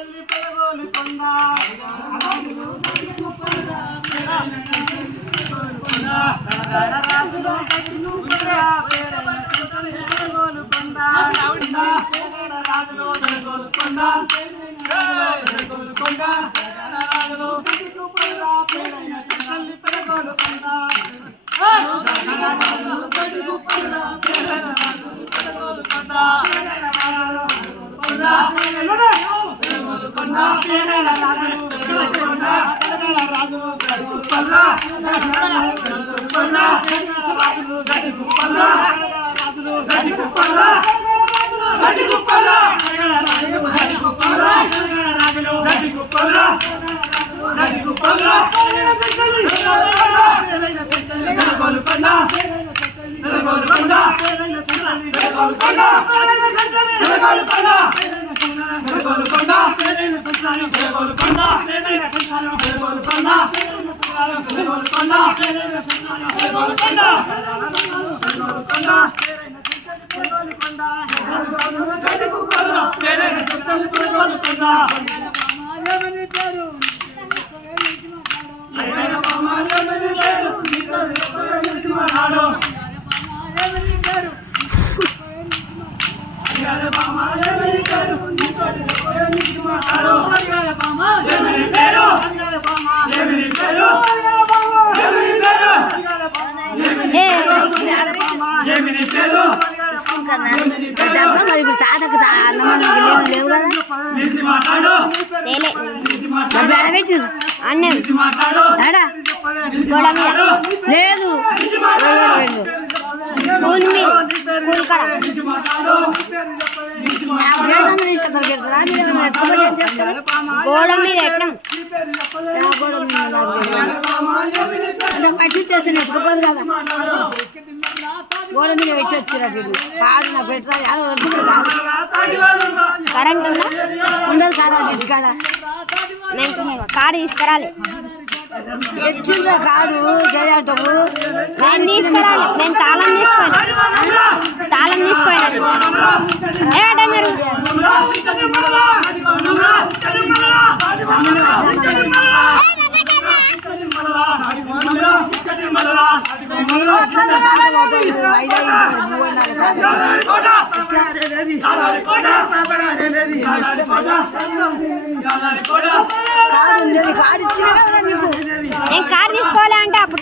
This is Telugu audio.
తల్లి పెదగోలు కొండ రాజులో కట్టిను పెదగోలు కొండ రాజులో పెదగోలు కొండ రాజులో కట్టిను తల్లి పెదగోలు కొండ మరి ఇప్పుడు చాతకు లేవు కదా బెడబెట్టిరు అన్నం లేదు స్కూల్ స్కూల్ కాడ గోడ మీద ఎట్టం పట్టి చేసి ఎత్తుకోపోదు కదా గోడ మీద పెట్టి వచ్చారు కాడు నాకు పెట్టరా కరెంట్ ఉందా ఉండదు కాదా ఇంటికాడ కాడు తీసుకురాలి తెచ్చిందా కాడు గడియాటము నేను తీసుకురాలి నేను తాళం తీసుకోవాలి ఏమంటున్నారు నేను కారు తీసుకోవాలి అంటే అప్పుడు